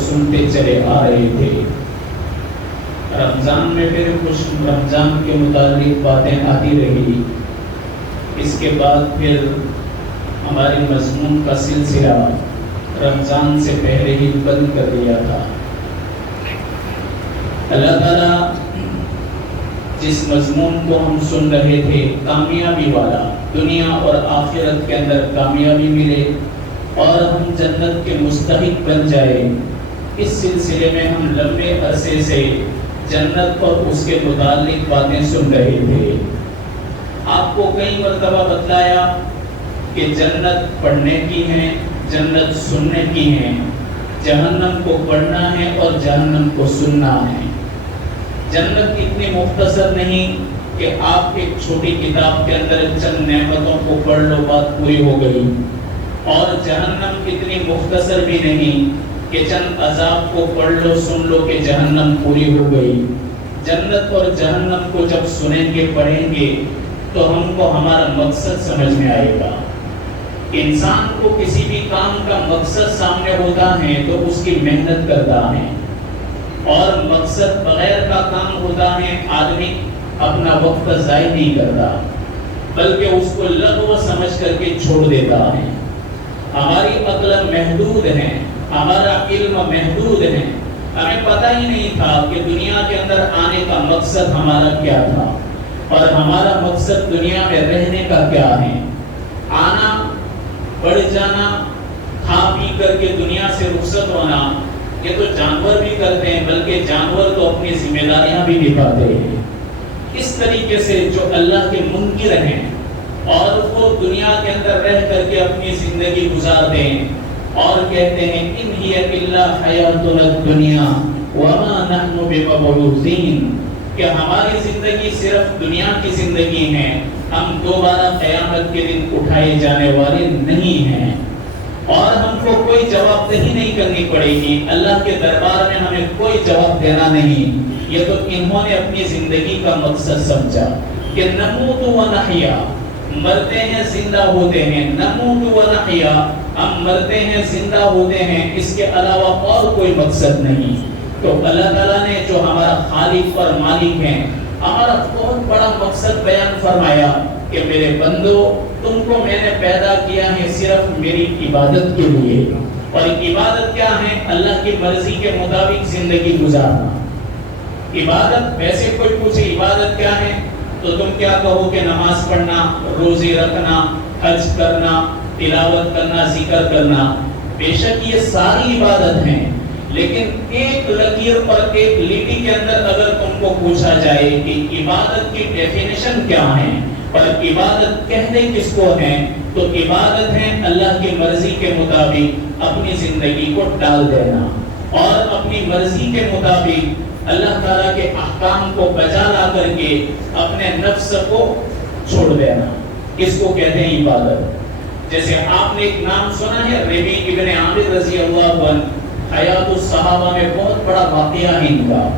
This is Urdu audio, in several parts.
سنتے چلے آ رہے تھے۔ رمضان میں پھر کچھ رمضان کے متعلق باتیں آتی رہی۔ اس کے بعد پھر ہماری مضمون کا سلسلہ رمضان سے پہلے ہی بند کر دیا تھا۔ اللہ تعالیٰ جس مضمون کو ہم سن رہے تھے، کامیابی والا، دنیا اور آخرت کے اندر کامیابی ملے اور ہم جنت کے مستحق بن جائے، اس سلسلے میں ہم لمبے عرصے سے جنت اور اس کے متعلق باتیں سن رہے تھے۔ آپ کو کئی مرتبہ بتلایا کہ جنت پڑھنے کی ہے، جنت سننے کی ہے، جہنم کو پڑھنا ہے اور جہنم کو سننا ہے۔ جنت اتنی مختصر نہیں کہ آپ ایک چھوٹی کتاب کے اندر چند نعمتوں کو پڑھ لو بات پوری ہو گئی، اور جہنم اتنی مختصر بھی نہیں کہ چند عذاب کو پڑھ لو سن لو کہ جہنم پوری ہو گئی۔ جنت اور جہنم کو جب سنیں گے پڑھیں گے تو ہم کو ہمارا مقصد سمجھ میں آئے گا۔ انسان کو کسی بھی کام کا مقصد سامنے ہوتا ہے تو اس کی محنت کرتا ہے، اور مقصد بغیر کا کام ہوتا ہے آدمی اپنا وقت ضائع نہیں کرتا بلکہ اس کو لغو سمجھ کر کے چھوڑ دیتا ہے۔ ہماری عقل محدود ہے، ہمارا علم محدود ہے، ہمیں پتہ ہی نہیں تھا کہ دنیا کے اندر آنے کا مقصد ہمارا کیا تھا اور ہمارا مقصد دنیا میں رہنے کا کیا ہے۔ آنا، بڑھ جانا، کھا پی کر کے دنیا سے رخصت ہونا، یہ تو جانور بھی کرتے ہیں، بلکہ جانور تو اپنی ذمہ داریاں بھی نبھاتے ہیں۔ اس طریقے سے جو اللہ کے منکر ہیں اور وہ دنیا کے اندر رہ کر کے اپنی زندگی گزارتے ہیں اور کہتے ہیں ان ہی الا حیاتنا الدنیا وما نحن بمبعوثین، کہ ہماری زندگی صرف دنیا کی زندگی ہے، ہم دوبارہ قیامت کے دن اٹھائے جانے والے نہیں ہیں، اور ہم کو کوئی جواب دہی نہیں کرنی پڑے گی، اللہ کے دربار میں ہمیں کوئی جواب دینا نہیں۔ یہ تو انہوں نے اپنی زندگی کا مقصد سمجھا کہ نموت و نحیا، مرتے ہیں زندہ ہوتے ہیں، نموت و نحیا، ہم مرتے ہیں زندہ ہوتے ہیں، اس کے علاوہ اور کوئی مقصد نہیں۔ تو اللہ تعالیٰ نے جو ہمارا خالق اور مالک ہیں، ہمارا بہت بڑا مقصد بیان فرمایا کہ میرے بندو، تم کو میں نے پیدا کیا ہے صرف میری عبادت کے لیے، اور عبادت کیا ہے؟ اللہ کی مرضی کے مطابق زندگی گزارنا۔ عبادت ویسے کوئی پوچھے عبادت کیا ہے تو تم کیا کہو کہ نماز پڑھنا، روزے رکھنا، حج کرنا، تلاوت کرنا، ذکر کرنا۔ بے شک یہ ساری عبادت ہیں، لیکن ایک لکیر اور ایک لیٹی کے اندر اگر تم کو پوچھا جائے کہ عبادت کی ڈیفینیشن کیا ہے اور عبادت کہنے کس کو ہیں، تو عبادت ہے اللہ کی مرضی کے مطابق اپنی زندگی کو ڈال دینا اور اپنی مرضی کے مطابق اللہ تعالیٰ کے احکام کو بجا لا کر کے اپنے نفس کو چھوڑ دینا، اس کو کہتے ہیں عبادت۔ جیسے آپ نے ایک نام سنا ہے ربی ابن عامر رضی اللہ عنہ، حیات الصحابہ میں بہت بڑا واقعہ ہے ان کا۔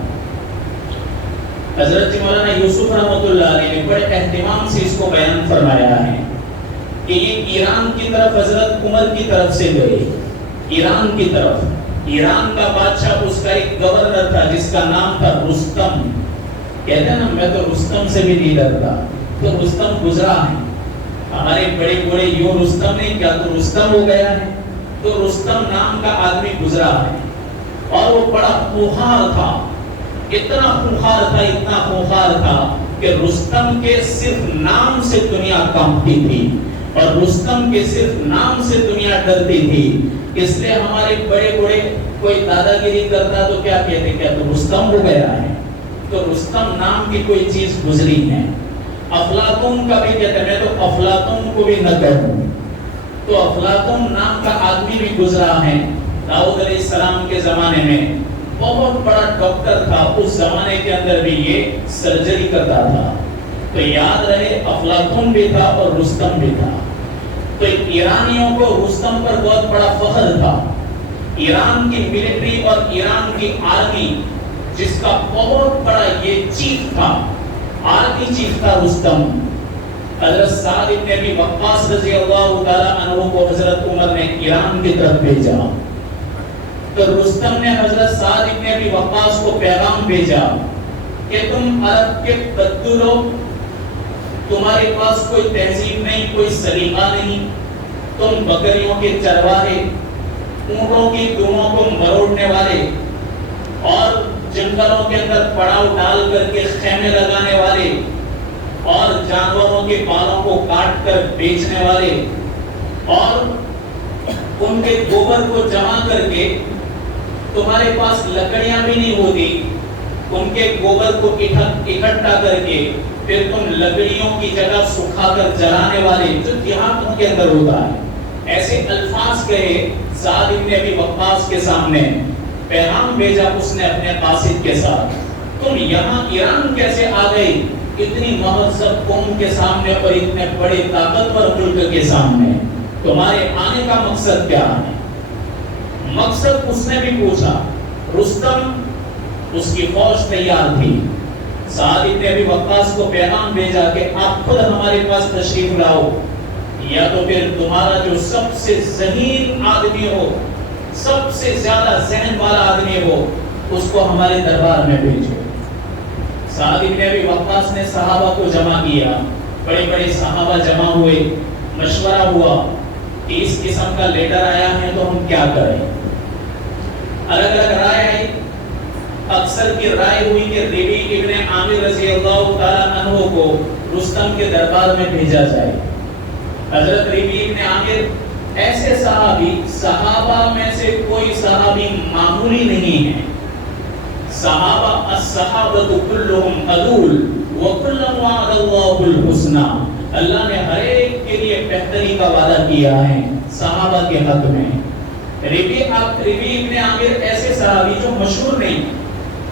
حضرت مولانا یوسف رحمۃ اللہ علیہ نے بڑے اہتمام سے اس کو بیان فرمایا ہے کہ یہ ایران کی طرف حضرت عمر کی طرف سے گئے، ایران کی طرف۔ ایران کا بادشاہ اس کا ایک گورنر تھا جس کا نام تھا رستم۔ کہتے ہیں نا میں تو رستم سے بھی نہیں ڈرتا، تو رستم گزرا ہے، ہمارے بڑے بڑے یوں رستم نے کیا تو رستم ہو گیا ہے، تو رستم نام کا آدمی گزرا ہے، اور وہ بڑا خوخار تھا، اتنا خوخار تھا، اتنا خوخار تھا کہ رستم کے صرف نام سے دنیا کانپتی تھی، اور رستم کے صرف نام سے دنیا ڈرتی تھی۔ اس لیے ہمارے بڑے بڑے کوئی دادا گیری کرتا تو کیا کہتے، کیا تو رستم ہو گیا ہے، تو رستم نام کی کوئی چیز گزری ہے۔ افلاطون کا بھی کہتے ہیں، میں تو افلاطون کو بھی نہ کہوں، تو افلاطون نام کا آدمی بھی گزرا ہے۔ داؤد علیہ السلام کے زمانے میں بہت بڑا ڈاکٹر تھا، اس زمانے کے اندر بھی یہ سرجری کرتا تھا، تو یاد رہے افلاطون بھی تھا اور رستم بھی تھا۔ تو ایرانیوں کو رستم پر بہت بڑا فخر تھا۔ ایران کی ملٹری اور ایران کی آرمی جس کا بہت بڑا یہ چیف تھا، آرمی چیف تھا رستم۔ حضرت سعد بن ابی وقاص رضی اللہ تعالی عنہ کو حضرت عمر نے ایران کی طرف بھیجا۔ تو رستم نے حضرت سعد ابن ابی وقاص کو پیغام بھیجا کہ تم عرب کے بدو لوگ، تمہارے پاس کوئی تہذیب نہیں، کوئی سلیقہ نہیں، تم بکریوں کے چرواہے، اونٹوں کی دموں کو مروڑنے والے اور جنگلوں کے اندر پڑاؤ ڈال کر کے خیمے لگانے والے اور جانوروں کے بالوں کو کاٹ کر بیچنے والے اور ان کے گوبر کو جمع کر کے، تمہارے پاس لکڑیاں بھی نہیں ہوتی، ان کے گوبر کو اکٹھا کر کے پھر تم لکڑیوں کی جگہ سکھا کر جلانے والے، جو دیہاتوں کے اندر ہوتا ہے، ایسے الفاظ کہے سعد ابن ابی وقاص کے سامنے، پیغام بھیجا اس نے اپنے قاصد کے ساتھ، تم یہاں ایران کیسے آ گئے اتنی مہذب قوم کے سامنے اور اتنے بڑے طاقتور ملک کے سامنے، تمہارے آنے کا مقصد کیا ہے؟ مقصد اس نے بھی پوچھا۔ رستم، اس کی فوج تیار تھی، سعد ابن ابی وقاص کو پیغام بھیجا کہ آپ خود ہمارے پاس تشریف لاؤ، یا تو پھر تمہارا جو سب سے ذہین آدمی ہو، سب سے زیادہ ذہن والا آدمی ہو، اس کو ہمارے دربار میں بھیجو۔ سعد ابن ابی وقاص نے صحابہ کو جمع کیا، بڑے بڑے صحابہ جمع ہوئے، مشورہ ہوا کہ اس قسم کا لیڈر آیا ہے تو ہم کیا کریں۔ الگ الگ رائے آئی، اکثر کی رائے ہوئی کہ ربیع ابن عامر رضی اللہ تعالیٰ عنہ کو رستم کے دربار میں بھیجا جائے۔ حضرت ربیع ابن عامر ایسے صحابی، صحابہ میں سے کوئی صحابی معمولی نہیں ہے، صحابہ الصحابۃ کلہم عدول وکلا وعد اللہ الحسنی، اللہ نے ہر ایک کے لیے بہتری کا وعدہ کیا ہے صحابہ کے حق میں۔ ربیع ابن عامر ایسے صحابی جو مشہور نہیں،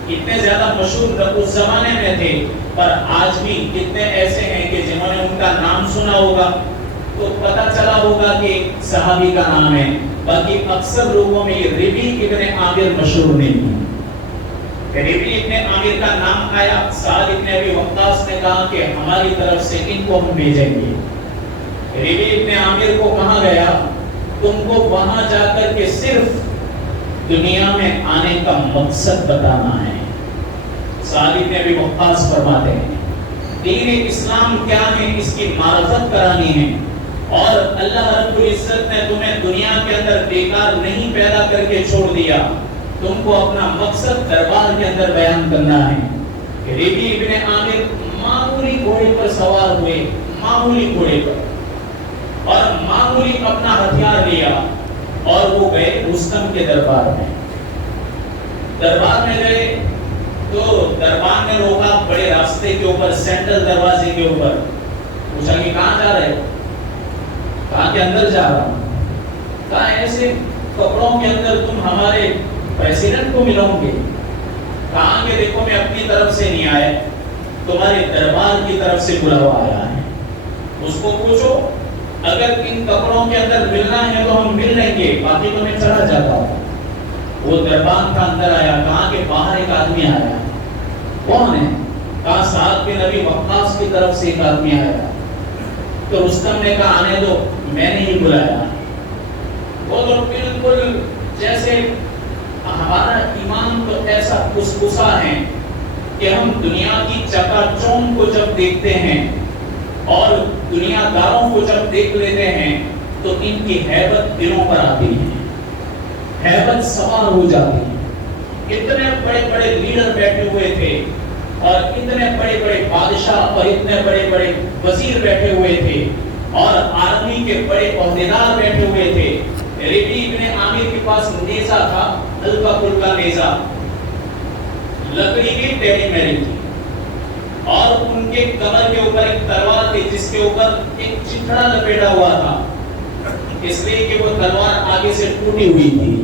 اتنے زیادہ مشہور اس زمانے میں تھے، پر آج بھی کتنے ایسے ہیں کہ جنہوں نے ان کا نام سنا ہوگا تو پتہ چلا ہوگا کہ صحابی کا نام ہے، باقی اکثر لوگوں میں یہ ربیع ابن عامر مشہور نہیں ہے۔ ربیع ابن عامر کا نام آیا، سعد ابن ابی وقاص نے کہا کہ ہماری طرف سے ان کو ہم بھیجیں گے۔ ربیع ابن عامر کو کہا گیا تم کو وہاں جا کر کے صرف دنیا میں آنے کا مقصد بتانا ہے۔ سعد ابن ابی وقاص فرماتے ہیں دین اسلام کیا ہے اس کی معرفت کرانی ہے، اور اللہ رب العزت نے تمہیں دنیا کے اندر بیکار نہیں پیدا کر کے چھوڑ دیا، تم کو اپنا مقصد دربار کے اندر بیان کرنا ہے۔ ربیع ابن عامر معمولی گھوڑے پر سوار ہوئے، معمولی گھوڑے پر، اور معمولی اپنا ہتھیار لیا اور وہ گئے رستم کے دربار میں۔ دربار میں گئے تو دربار میں روکا بڑے راستے کے اوپر، سینٹرل دروازے کے اوپر، پوچھا کہ کہاں جا رہے؟ کہاں کے اندر جا رہا ہوں۔ کہا ایسے کپڑوں کے اندر تم ہمارے پریزیڈنٹ کو ملوں گے؟ کہاں کہ دیکھو میں اپنی طرف سے نہیں آیا، تمہارے دربار کی طرف سے بلاوا آیا ہے۔ اس کو پوچھو اگر ان کپڑوں کے اندر ملنا ہے تو ہم مل لیں گے، باقی تو میں چلا جاتا ہوں۔ وہ دربار کا اندر آیا، کہاں کہ باہر ایک آدمی آیا۔ کون ہے؟ کہا سعد بن ابی وقاص کی طرف سے ایک آدمی آیا۔ تو رستم نے کہا آنے دو، میں نے ہی بلایا۔ وہ تو بالکل جیسے ہمارا ایمان تو ایسا کسکسا ہے کہ ہم دنیا کی چکا چوند کو جب دیکھتے ہیں اور دنیا داروں کو جب دیکھ لیتے ہیں تو ان کی ہیبت دلوں پر آتی ہے، ہیبت سوار ہو جاتی ہے۔ اتنے بڑے بڑے لیڈر بیٹھے ہوئے تھے اور اتنے بڑے بڑے بادشاہ اور اتنے بڑے بڑے وزیر بیٹھے ہوئے تھے اور آرمی کے بڑے عہدیدار بیٹھے ہوئے تھے۔ ربیع ابن عامر کے پاس نیزہ تھا، ہلکا پھلکا نیزہ، لکڑی کی ٹیڑھی میڑھی تھی، اور ان کے کمر کے اوپر ایک تلوار تھی جس کے اوپر ایک چتھڑا لپیٹا ہوا تھا، اس لیے کہ وہ تلوار آگے سے ٹوٹی ہوئی تھی،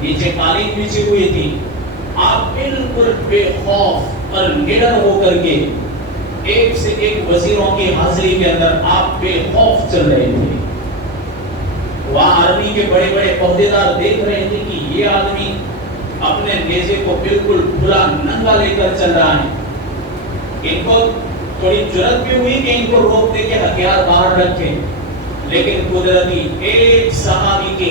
نیچے قالین بچھی ہوئی تھی۔ آپ بالکل بے خوف اور نڈر ہو کر کے ایک سے ایک وزیروں کی حاضری کے اندر آپ بے خوف چل رہے تھے۔ وہاں آرمی کے بڑے بڑے عہدیدار دیکھ رہے تھے کہ یہ آدمی اپنے نیزے کو بالکل کھلا ننگا لے کر چل رہا ہے۔ ان کو تھوڑی جرأت بھی ہوئی کہ ان کو روک دے کے ہتھیار باہر رکھے، لیکن قدرتی ایک صحابی کی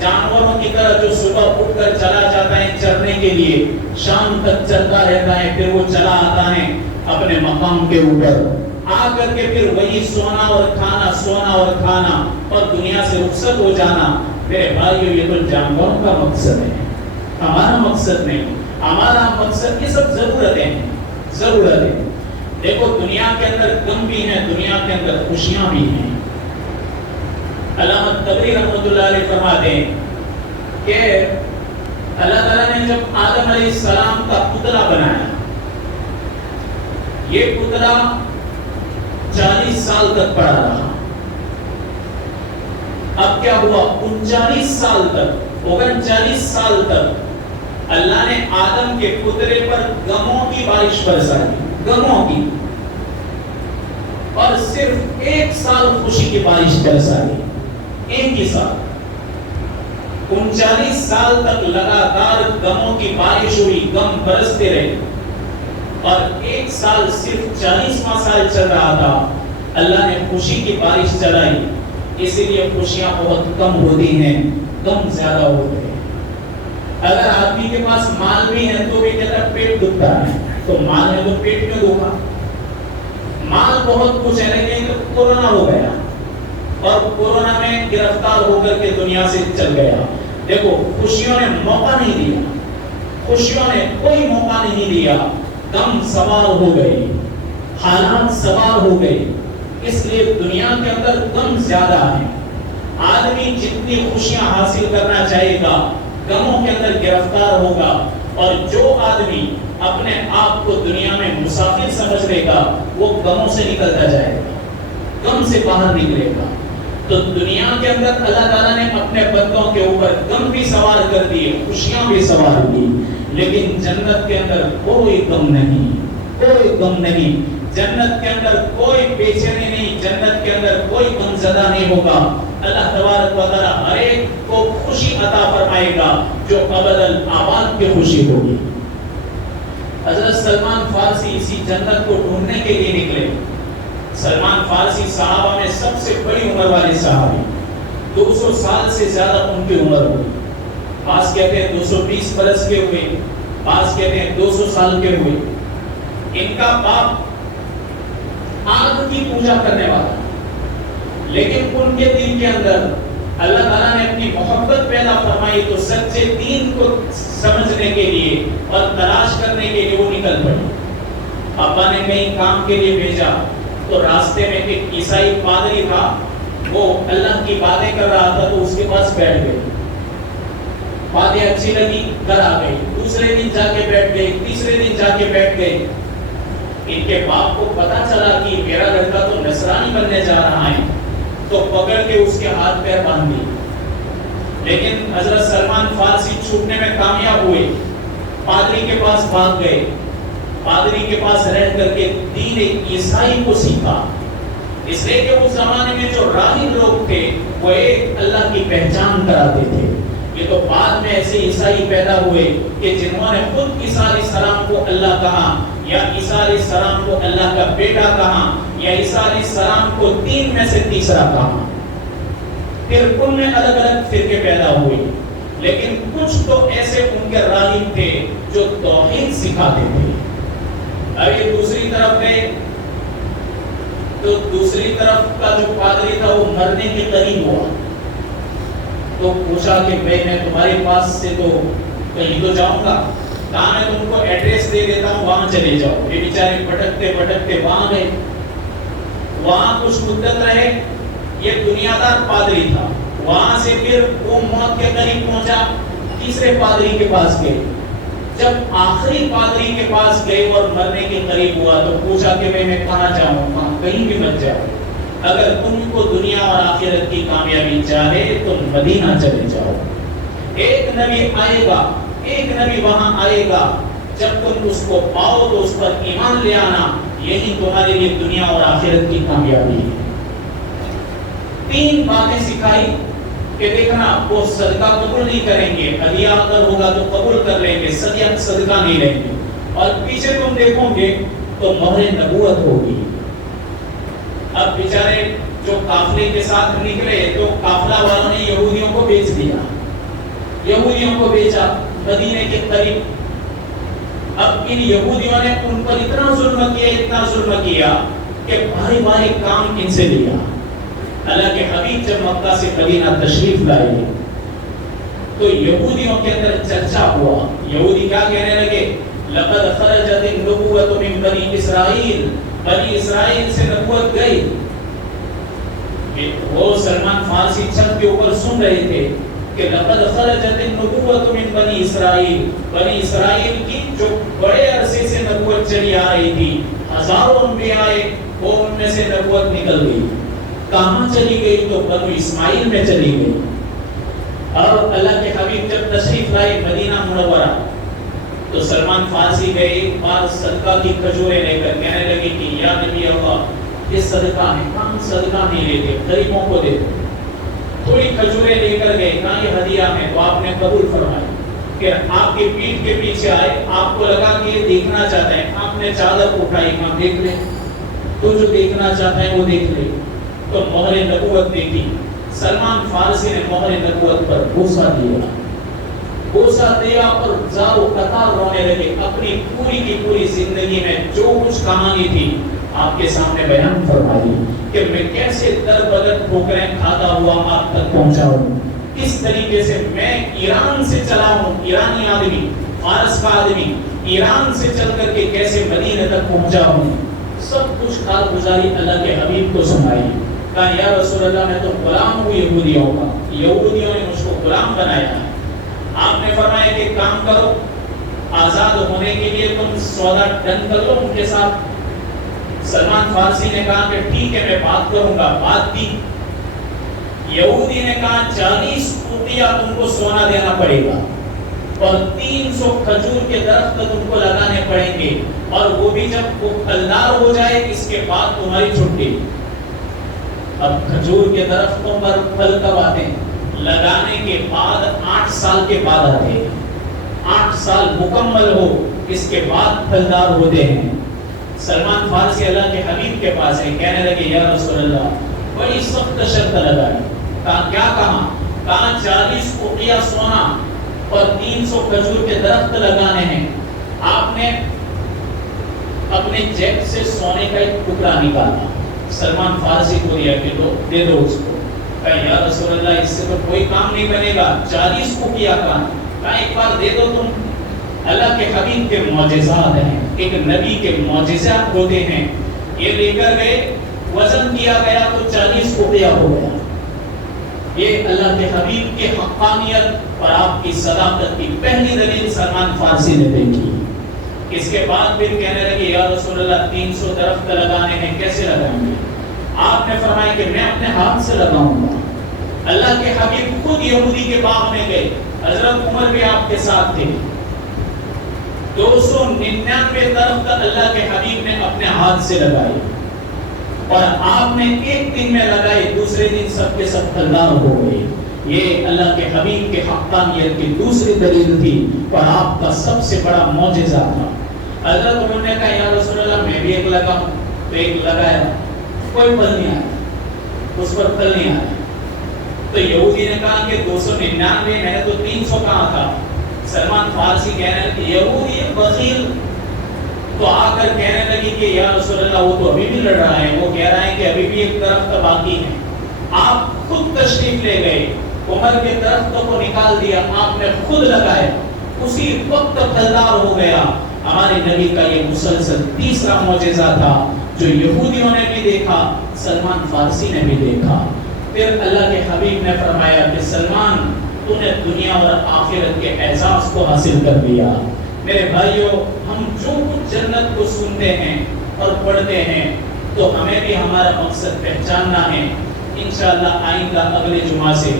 جانوروں کی طرح جو صبح اٹھ کر چلا جاتا ہے چرنے کے لیے، شام تک چلتا رہتا ہے، پھر وہ چلا آتا ہے اپنے مقام کے اوپر، آ کر کے پھر وہی سونا اور کھانا، سونا اور کھانا، اور دنیا سے رخصت ہو جانا۔ میرے بھائیو، یہ تو جانوروں کا مقصد ہے، ہمارا مقصد نہیں۔ ہمارا مقصد یہ سب ضرورتیں ہیں، ضرورتیں۔ دیکھو دنیا کے اندر غم بھی ہیں، دنیا کے اندر خوشیاں بھی ہیں۔ علامہ طبری رحمۃ اللہ علیہ فرماتے ہیں کہ اللہ تعالیٰ نے جب آدم علیہ السلام کا پتلا بنایا، یہ پتلا 40 سال تک پڑا رہا۔ اب کیا ہوا؟ 39 سال تک، 39 سال تک اللہ نے آدم کے پتلے پر غموں کی بارش برسائی، غموں کی، اور صرف 1 سال خوشی کی بارش برسائی، ایک ہی سال۔ 39 سال تک لگاتار غموں کی بارش ہوئی، غم برستے رہے، اور 1 سال صرف 40واں سال چل رہا تھا، اللہ نے خوشی کی بارش چلائی۔ اسی لیے خوشیاں بہت کم ہوتی ہیں، غم زیادہ ہوتے ہیں۔ اگر آدمی کے پاس مال بھی ہے تو بھی کہتا ہے پیٹ دکھتا ہے، تو مال ہے تو پیٹ کیوں دکھا؟ مال بہت کچھ ہے، لیکن کورونا ہو گیا، اور کورونا میں گرفتار ہو کر کے دنیا سے چل گیا۔ دیکھو خوشیوں نے موقع نہیں دیا، خوشیوں نے کوئی موقع نہیں دیا، غم سوار ہو گئے، حالات سوار ہو گئے۔ اس لیے دنیا کے اندر غم زیادہ ہے۔ آدمی جتنی خوشیاں حاصل کرنا چاہے گا، غموں کے اندر گرفتار ہوگا، اور جو آدمی اپنے آپ کو دنیا میں مسافر سمجھ لے گا، وہ غموں سے نکلتا جائے گا، غم سے باہر نکلے گا۔ تو دنیا کے اندر اللہ تعالیٰ نے اپنے بندوں کے اوپر غم بھی سوار کر دیے، خوشیاں بھی سوار کی، لیکن جنت کے اندر کوئی غم نہیں، کوئی غم نہیں۔ جنت کے اندر کوئی بے چینی نہیں، جنت کے اندر کوئی غم زدہ نہیں ہوگا۔ اللہ تبارک و تعالیٰ ہر ایک کو خوشی عطا فرمائے گا جو ابدالآباد کی خوشی ہوگی۔ حضرت سلمان فارسی اسی جنت کو ڈھونڈنے کے لیے نکلے۔ سلمان فارسی صحابہ میں سب سے بڑی عمر والے صحابی، 200 سال سے زیادہ ان کی عمر ہوئی۔ بعض کہتے ہیں 220 برس کے ہوئے، بعض کہتے ہیں 200 سال کے ہوئے۔ ان کا باپ آگ کی پوجا کرنے والا، لیکن ان کے دل کے اندر اللہ تعالیٰ نے اپنی محبت پیدا فرمائی، تو سچے دین کو سمجھنے کے لیے اور تلاش کرنے کے لیے وہ نکل پڑے۔ ابا نے کہیں کام کے لیے بھیجا، تو راستے میں ایک عیسائی پادری تھا، وہ اللہ کی باتیں کر رہا تھا، تو اس کے پاس بیٹھ گئے۔ باتیں اچھی لگی، گھر آ گئی، دوسرے دن جا کے بیٹھ گئے، تیسرے دن جا کے بیٹھ گئے۔ ان کے باپ کو پتا چلا کہ میرا لڑکا تو نصرانی بننے جا رہا ہے، تو پکڑ کے اس کے ہاتھ پیر باندھ دی۔ لیکن حضرت سلمان فارسی چھوٹنے میں کامیاب ہوئے، پادری کے پاس بھاگ گئے، پادری کے پاس رہ کر کے دین عیسائی کو سیکھا۔ اس لیے کہ اس زمانے میں جو راہب لوگ تھے وہ ایک اللہ کی پہچان کراتے تھے۔ یہ تو بعد میں ایسے عیسائی پیدا ہوئے کہ جنہوں نے خود عیسیٰ علیہ السلام کو اللہ کہا، یا عیسیٰ علیہ السلام کو اللہ کا بیٹا کہا، یا عیسیٰ علیہ السلام کو 3 میں سے تیسرا کہا۔ پھر ان میں الگ الگ فرقے پیدا ہوئے، لیکن کچھ تو ایسے ان کے راہب تھے جو توحید سکھاتے تھے۔ اب یہ دوسری طرف گئے، تو دوسری طرف کا جو پادری تھا وہ مرنے کے قریب ہوا، تو پوچھا کہ میں تمہارے پاس سے تو کہیں تو جاؤں گا، کہاں میں تم کو ایڈریس دے دیتا ہوں، وہاں چلے جاؤ۔ یہ بیچارے بھٹکتے بھٹکتے وہاں گئے، وہاں کچھ مدت رہے۔ یہ دنیا دار پادری تھا، وہاں سے پھر وہ موت کے قریب پہنچا، تیسرے پادری کے پاس گئے۔ جب آخری پادری کے پاس گئے اور مرنے کے قریب ہوا، تو پوچھا کہ میں کہاں جاؤں؟ کہیں بھی مت جاؤ، اگر تم کو دنیا اور آخرت کی کامیابی چاہے تو مدینہ چلے جاؤ۔ ایک نبی آئے گا، ایک نبی وہاں آئے گا، جب تم اس کو پاؤ تو اس پر ایمان لے آنا، یہی تمہارے لیے دنیا اور آخرت کی کامیابی ہے۔ 3 باتیں سکھائی کہ دیکھنا وہ صدقہ قبول نہیں کریں گے، ہدیہ اگر ہوگا تو قبول کر لیں گے، صدقہ نہیں لیں گے، اور پیچھے تم دیکھو گے تو مہر نبوت ہوگی۔ اب بیچارے جو قافلے کے ساتھ نکلے تو قافلہ والوں نے یہودیوں کو بیچ دیا، یہودیوں کو بھیجا مدینے کے قریب. اب ان یہودیوں نے ان پر اتنا ظلم کیا کہ بھاری بھاری کام ان سے لیا. اللہ کے حبیب جب مکہ سے مدینہ تشریف لائے تو یہودیوں کے اندر چرچا ہوا. یہودی کیا کہنے لگے؟ لقد خرجت النبوۃ من بنی اسرائیل، بنی اسرائیل سے نبوت گئی. وہ سلمان فارسی چھت کے اوپر سن رہے تھے کہ لقد خرجت النبوۃ من بنی اسرائیل، بنی اسرائیل کی جو بڑے عرصے سے نبوت چلی آ رہی تھی، ہزاروں انبیاء آئے، وہ ان میں سے نبوت نکل گئی. کہاں چلی گئی؟ تو بنو اسماعیل میں چلی گئی. اور اللہ کے حبیب جب تشریف لائے مدینہ منورہ تو سلمان فارسی گئے ایک بار صدقہ کی کھجوریں لے کر، کہنے لگے کہ یا نبی اللہ یہ صدقہ ہے. کہاں صدقہ نہیں لیتے، غریبوں کو دیتے. تھوڑی کھجوریں لے کر گئے، کہاں یہ ہدیہ ہے، تو آپ نے قبول فرمایا. کہ آپ کے پیٹھ کے پیچھے آئے، آپ کو لگا کہ یہ دیکھنا چاہتے ہیں، آپ نے چادر اٹھائی، ہم دیکھ لیں، تو جو دیکھنا چاہتا ہے وہ دیکھ لے. تو مہر نبوت دیکھی. سلمان فارسی نے مہر نبوت پر بوسہ دیا اور زارو قطار رونے لگے. اپنی پوری کی پوری زندگی میں جو کچھ کہانی تھی آپ کے سامنے بیان فرمائی کہ میں کیسے در بدر ٹھوکریں کھاتا ہوا آپ تک پہنچا ہوں، کس طریقے سے میں ایران سے چلا ہوں، ایرانی آدمی، فارس کا آدمی، ایران سے چل کر کے کیسے مدینہ تک پہنچا ہوں. سب کچھ کارگزاری اللہ کے حبیب کو سنائی. کہا یا رسول اللہ میں تو غلام ہوں یہودیوں کا، یہودیوں نے مجھ کو غلام بنایا ہے. آپ نے فرمایا کہ کام کرو، آزاد ہونے کے لیے تم سودا ڈن کر لو ان کے ساتھ. سلمان فارسی نے کہا کہ ٹھیک ہے میں بات کروں گا. بات کی. یہودی نے کہا 40 اقیہ تم کو سونا دینا پڑے گا اور 300 کھجور کے درخت تم کو لگانے پڑیں گے، اور وہ بھی جب وہ پھلدار ہو جائے اس کے بعد تمہاری چھٹی. اب کھجور کے درختوں پر پھل کب آتے ہیں؟ لگانے کے بعد 8 سال کے بعد آتے ہیں. 8 سال مکمل ہو اس کے بعد پھلدار ہوتے ہیں. سلمان فارسی اللہ کے حبیب کے پاس ہے، کہنے لگے یا رسول اللہ بڑی سخت شرط لگائی. کہا کیا؟ کہا 40 اقیہ سونا اور 300 کھجور کے درخت لگانے ہیں. آپ نے اپنے جیب سے سونے کا ایک ٹکڑا نکالا، سلمان فارسی کو دیا کہ دے دو اس کو. کہا یا رسول اللہ اس سے تو کوئی کام نہیں بنے گا، 40 اقیہ کا. کہا ایک بار دے دو تم. اللہ کے حبیب کے معجزات ہیں، ایک نبی کے معجزات ہوتے ہیں. یہ لے کر گئے، وزن کیا گیا تو 40 اقیہ ہو گیا. یہ اللہ کے حبیب کے حقانیت اور آپ کی صداقت کی پہلی دلیل سلمان فارسی نے دیکھی. اس کے بعد پھر کہنے لگے یا رسول اللہ 300 درخت لگانے ہیں، کیسے لگائیں گے؟ آپ نے فرمایا کہ میں اپنے ہاتھ سے لگاؤں گا. اللہ کے حبیب خود یہودی کے باغ میں گئے، حضرت عمر بھی آپ کے ساتھ تھے. 299 درخت اللہ کے حبیب نے اپنے ہاتھ سے لگائے اور آپ نے ایک دن میں لگائے، دوسرے دن سب کے سب پھلدار ہو گئے. یہ اللہ کے حبیب کے حقانیت کی دوسری دلیل تھی اور آپ کا سب سے بڑا معجزہ تھا. حضرت عمر نے کہا یا رسول اللہ میں بھی ایک لگاؤں، تو ایک لگایا، کوئی پھل نہیں آیا، اس پر پھل نہیں آیا. تو یہودی نے کہا کہ 299 میں تو 300 کہاں تھا. سلمان فارسی کہنے لگے یہودی بخیل. تو آ کر کہنے لگی کہ یا رسول اللہ وہ تو ابھی بھی لڑ رہا ہے، وہ کہہ رہا ہے کہ ابھی بھی ایک درخت باقی ہے. آپ خود تشریف لے گئے، عمر کے درختوں کو نکال دیا، آپ نے خود لگایا، اسی وقت پھلدار ہو گیا. ہمارے نبی کا یہ مسلسل تیسرا معجزہ تھا جو یہودیوں نے بھی دیکھا، سلمان فارسی نے بھی دیکھا. پھر اللہ کے حبیب نے فرمایا کہ سلمان تو نے دنیا اور آخرت کے اعزاز کو حاصل کر لیا. میرے بھائیوں ہم جو کچھ جنت کو سنتے ہیں اور پڑھتے ہیں تو ہمیں بھی ہمارا مقصد پہچاننا ہے. انشاءاللہ آئندہ اگلے جمعہ سے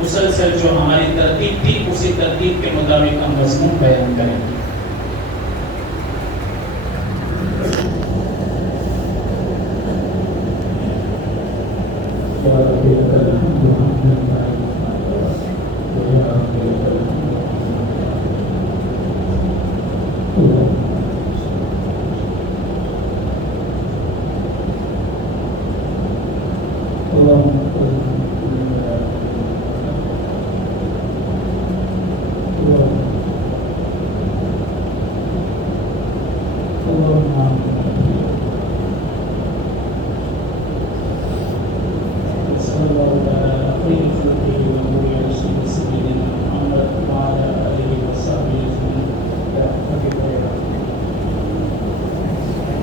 مسلسل جو ہماری ترتیب تھی اسی ترتیب کے مطابق ہم مضمون بیان کریں گے. تمام